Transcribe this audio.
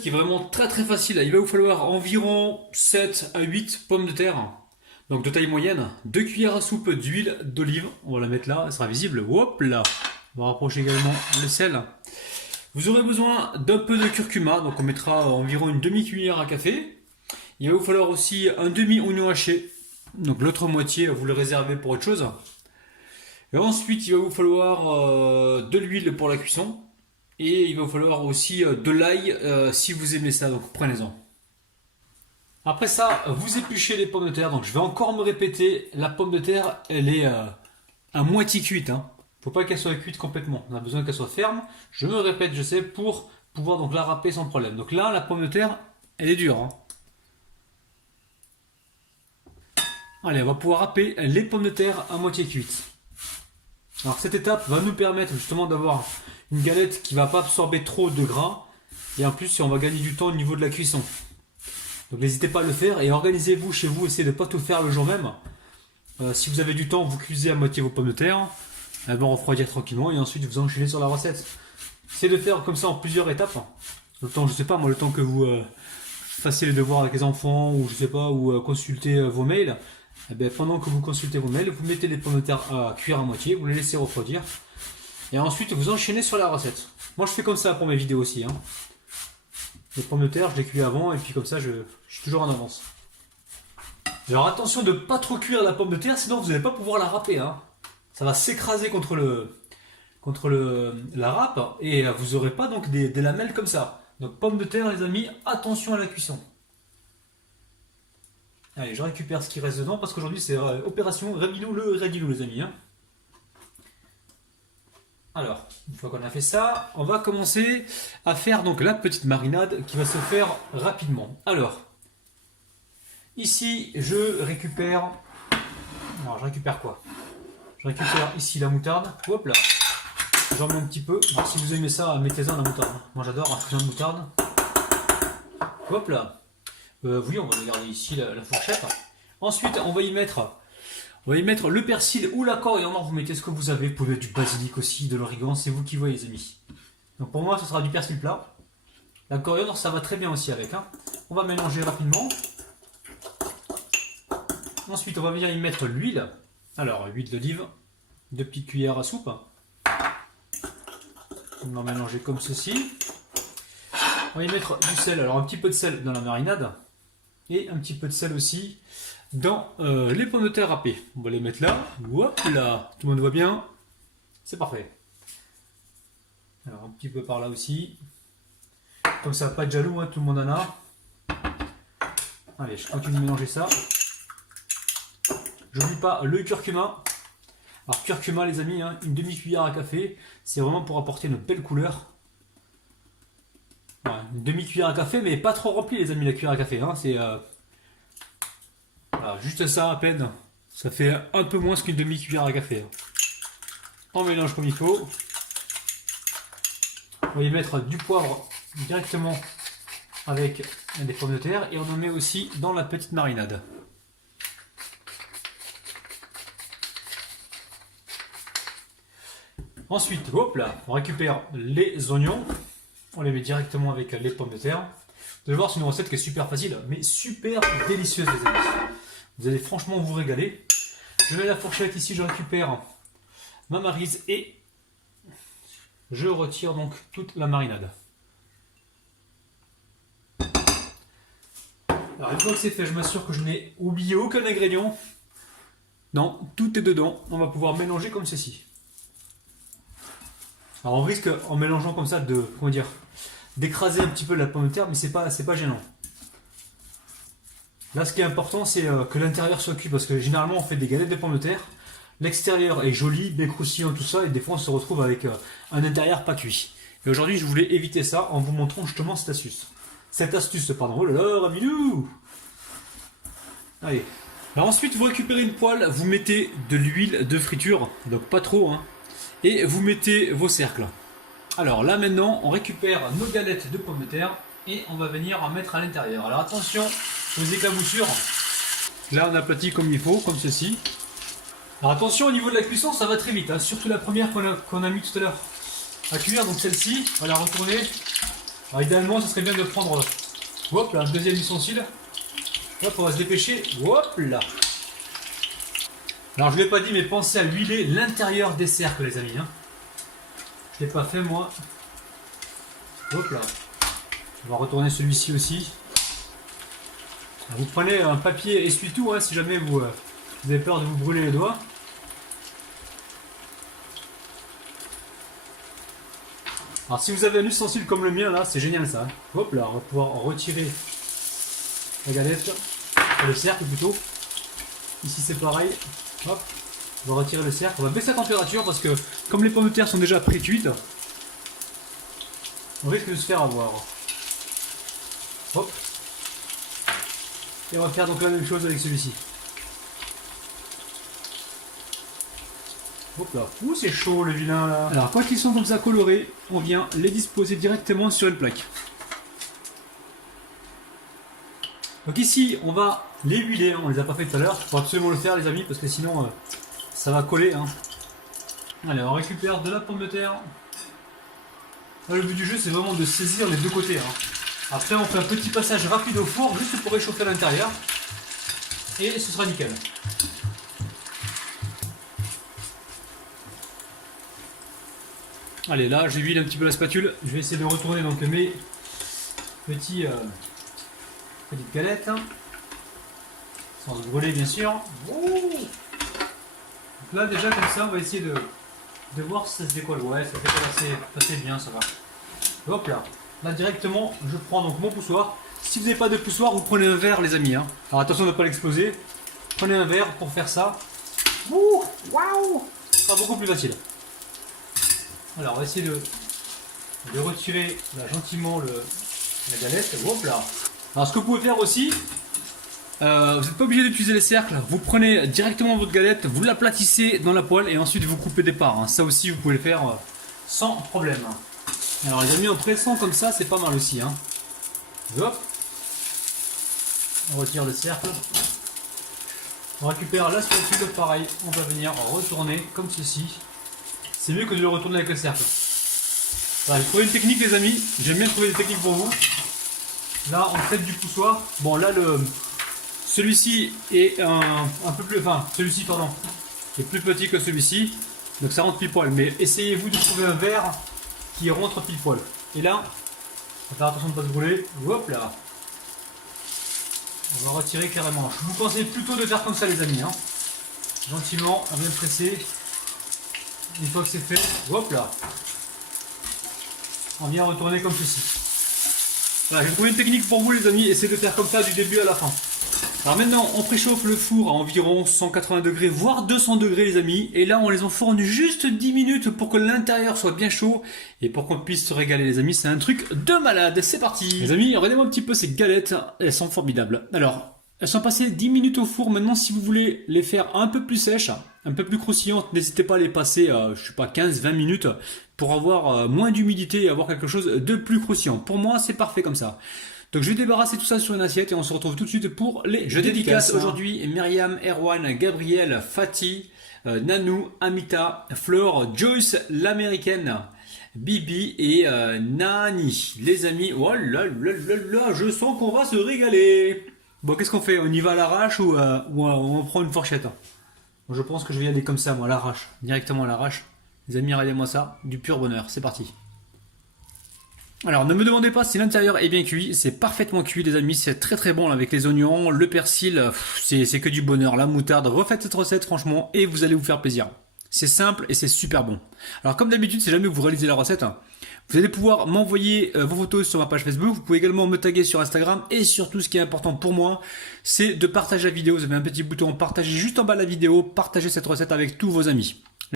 Qui est vraiment très facile. Il va vous falloir environ 7 à 8 pommes de terre, donc de taille moyenne, 2 cuillères à soupe d'huile d'olive, on va la mettre là, elle sera visible, hop là. On va rapprocher également le sel. Vous aurez besoin d'un peu de curcuma, donc on mettra environ une demi-cuillère à café. Il va vous falloir aussi un demi-oignon haché, donc l'autre moitié vous le réservez pour autre chose. Et ensuite il va vous falloir de l'huile pour la cuisson. Et il va vous falloir aussi de l'ail si vous aimez ça, donc prenez-en. Après ça, vous épluchez les pommes de terre. Donc je vais encore me répéter, la pomme de terre, elle est à moitié cuite. Hein. Faut pas qu'elle soit cuite complètement. On a besoin qu'elle soit ferme. Je me répète, je sais, pour pouvoir donc la râper sans problème. Donc là, la pomme de terre, elle est dure. Hein. Allez, on va pouvoir râper les pommes de terre à moitié cuites. Alors cette étape va nous permettre justement d'avoir une galette qui ne va pas absorber trop de gras. Et en plus, on va gagner du temps au niveau de la cuisson. Donc n'hésitez pas à le faire et organisez-vous chez vous. Essayez de ne pas tout faire le jour même. Si vous avez du temps, vous cuisez à moitié vos pommes de terre. Elles vont refroidir tranquillement et ensuite vous enchaînez sur la recette. Essayez de faire comme ça en plusieurs étapes. Le temps, je sais pas moi, le temps que vous fassiez les devoirs avec les enfants ou je sais pas, ou consultez vos mails. Eh bien, pendant que vous consultez vos mails, vous mettez les pommes de terre à cuire à moitié, vous les laissez refroidir. Et ensuite, vous enchaînez sur la recette. Moi, je fais comme ça pour mes vidéos aussi. Hein. Les pommes de terre, je les cuis avant et puis comme ça, je suis toujours en avance. Alors attention de ne pas trop cuire la pomme de terre, sinon vous n'allez pas pouvoir la râper. Hein. Ça va s'écraser contre la râpe et vous n'aurez pas donc des lamelles comme ça. Donc pommes de terre, les amis, attention à la cuisson. Allez, je récupère ce qui reste dedans parce qu'aujourd'hui c'est opération Rémi-nous le Rédilou, les amis. Hein. Alors, une fois qu'on a fait ça, on va commencer à faire donc la petite marinade qui va se faire rapidement. Alors, ici je récupère. Alors, je récupère quoi? Je récupère ici la moutarde. Hop là. J'en mets un petit peu. Alors, si vous aimez ça, mettez-en la moutarde. Moi j'adore la moutarde. Hop là. Oui, on va regarder ici la fourchette. Ensuite, on va y mettre le persil ou la coriandre. Vous mettez ce que vous avez. Vous pouvez mettre du basilic aussi, de l'origan. C'est vous qui voyez, les amis. Donc pour moi, ce sera du persil plat. La coriandre, ça va très bien aussi avec. Hein. On va mélanger rapidement. Ensuite, on va venir y mettre l'huile. Alors, huile d'olive. 2 petites cuillères à soupe. On va mélanger comme ceci. On va y mettre du sel. Alors, un petit peu de sel dans la marinade. Et un petit peu de sel aussi dans les pommes de terre râpées. On va les mettre là. Hop là. Tout le monde voit bien. C'est parfait. Alors un petit peu par là aussi. Comme ça, pas de jaloux, hein, tout le monde en a. Allez, je continue de mélanger ça. J'oublie pas le curcuma. Alors curcuma les amis, hein, une demi-cuillère à café. C'est vraiment pour apporter une belle couleur. Voilà, une demi-cuillère à café, mais pas trop rempli les amis la cuillère à café. Hein, c'est voilà, juste ça à peine. Ça fait un peu moins qu'une demi-cuillère à café. Hein. On mélange comme il faut. On va y mettre du poivre directement avec des pommes de terre et on en met aussi dans la petite marinade. Ensuite, hop là, on récupère les oignons. On les met directement avec les pommes de terre. Vous allez voir, c'est une recette qui est super facile, mais super délicieuse, les amis. Vous allez franchement vous régaler. Je mets la fourchette ici, je récupère ma maryse et je retire donc toute la marinade. Alors, une fois que c'est fait, je m'assure que je n'ai oublié aucun ingrédient. Non, tout est dedans. On va pouvoir mélanger comme ceci. Alors on risque en mélangeant comme ça d'écraser un petit peu la pomme de terre, mais c'est pas gênant. Là ce qui est important c'est que l'intérieur soit cuit, parce que généralement on fait des galettes de pommes de terre, l'extérieur est joli, bien croustillant tout ça, et des fois on se retrouve avec un intérieur pas cuit. Et aujourd'hui je voulais éviter ça en vous montrant justement cette astuce. Oh là là, Ramilou. Allez. Alors ensuite vous récupérez une poêle, vous mettez de l'huile de friture, donc pas trop hein. Et vous mettez vos cercles. Alors là maintenant, on récupère nos galettes de pommes de terre et on va venir en mettre à l'intérieur. Alors attention aux éclaboussures. Là on aplatit comme il faut, comme ceci. Alors attention au niveau de la cuisson, ça va très vite. Hein. Surtout la première qu'on a mis tout à l'heure à cuire. Donc celle-ci, on va la retourner. Alors idéalement, ce serait bien de prendre hop, là, un deuxième ustensile. Hop, on va se dépêcher. Hop là. Alors je ne l'ai pas dit, mais pensez à huiler l'intérieur des cercles, les amis. Hein. Je ne l'ai pas fait moi. Hop là. On va retourner celui-ci aussi. Vous prenez un papier essuie-tout hein, si jamais vous avez peur de vous brûler les doigts. Alors si vous avez un ustensile comme le mien là, c'est génial ça. Hein. Hop là, on va pouvoir retirer la galette, le cercle plutôt. Ici c'est pareil. Hop, on va retirer le cercle. On va baisser la température parce que comme les pommes de terre sont déjà pré-cuites, on risque de se faire avoir. Hop. Et on va faire donc la même chose avec celui-ci. Hop là. Ouh, c'est chaud le vilain là. Alors, quand ils sont comme ça colorés, on vient les disposer directement sur une plaque. Donc ici, on va les huiler. On les a pas fait tout à l'heure. Il faut absolument le faire les amis parce que sinon ça va coller. Hein. Allez, on récupère de la pomme de terre. Là, le but du jeu, c'est vraiment de saisir les deux côtés. Hein. Après, on fait un petit passage rapide au four juste pour réchauffer à l'intérieur. Et ce sera nickel. Allez, là, j'huile un petit peu la spatule. Je vais essayer de retourner donc mes petites galettes. Sans se brûler, bien sûr. Donc là, déjà, comme ça, on va essayer de voir si ça se décolle. Ouais, ça fait assez bien, ça va. Hop là. Là directement, je prends donc mon poussoir. Si vous n'avez pas de poussoir, vous prenez un verre les amis. Hein. Alors attention de ne pas l'exploser. Prenez un verre pour faire ça. Ouh, waouh, ça sera beaucoup plus facile. Alors on va essayer de retirer là, gentiment la galette. Hop là. Alors ce que vous pouvez faire aussi, vous n'êtes pas obligé d'utiliser les cercles. Vous prenez directement votre galette, vous l'aplatissez dans la poêle et ensuite vous coupez des parts. Hein. Ça aussi vous pouvez le faire sans problème. Alors les amis, en pressant comme ça, c'est pas mal aussi. Hein. Hop. On retire le cercle. On récupère la spatule, pareil. On va venir retourner comme ceci. C'est mieux que de le retourner avec le cercle. Voilà, j'ai trouvé une technique les amis. J'aime bien trouver des techniques pour vous. Là, on traite du poussoir. Bon, là, celui-ci est un peu plus... Enfin, celui-ci, pardon, est plus petit que celui-ci. Donc ça rentre pile poil. Mais essayez-vous de trouver un verre qui rentre pile poil. Et là, on va faire attention de ne pas se brûler. Hop là. On va retirer carrément. Je vous conseille plutôt de faire comme ça les amis. Hein. Gentiment, à bien presser. Une fois que c'est fait, hop là. On vient retourner comme ceci. Voilà, j'ai trouvé une technique pour vous les amis. Essayez de faire comme ça du début à la fin. Alors maintenant, on préchauffe le four à environ 180 degrés, voire 200 degrés les amis. Et là, on les enfourne juste 10 minutes pour que l'intérieur soit bien chaud. Et pour qu'on puisse se régaler les amis, c'est un truc de malade. C'est parti. Les amis, regardez-moi un petit peu ces galettes. Elles sont formidables. Alors, elles sont passées 10 minutes au four. Maintenant, si vous voulez les faire un peu plus sèches, un peu plus croustillantes, n'hésitez pas à les passer, je sais pas, 15-20 minutes pour avoir moins d'humidité et avoir quelque chose de plus croustillant. Pour moi, c'est parfait comme ça. Donc je vais débarrasser tout ça sur une assiette et on se retrouve tout de suite pour les jeux dédicaces. Aujourd'hui, Myriam, Erwan, Gabriel, Fatih, Nanou, Amita, Flore, Joyce, l'américaine, Bibi et Nani. Les amis, oh là là là là, je sens qu'on va se régaler. Bon, qu'est-ce qu'on fait? On y va à l'arrache ou on prend une fourchette? Bon, je pense que je vais y aller comme ça, moi, à l'arrache. Directement à l'arrache. Les amis, regardez-moi ça. Du pur bonheur. C'est parti. Alors, ne me demandez pas si l'intérieur est bien cuit. C'est parfaitement cuit, les amis. C'est très très bon là, avec les oignons, le persil. C'est que du bonheur. La moutarde. Refaites cette recette, franchement, et vous allez vous faire plaisir. C'est simple et c'est super bon. Alors, comme d'habitude, si jamais vous réalisez la recette, vous allez pouvoir m'envoyer vos photos sur ma page Facebook. Vous pouvez également me taguer sur Instagram. Et surtout, ce qui est important pour moi, c'est de partager la vidéo. Vous avez un petit bouton partager juste en bas de la vidéo. Partagez cette recette avec tous vos amis.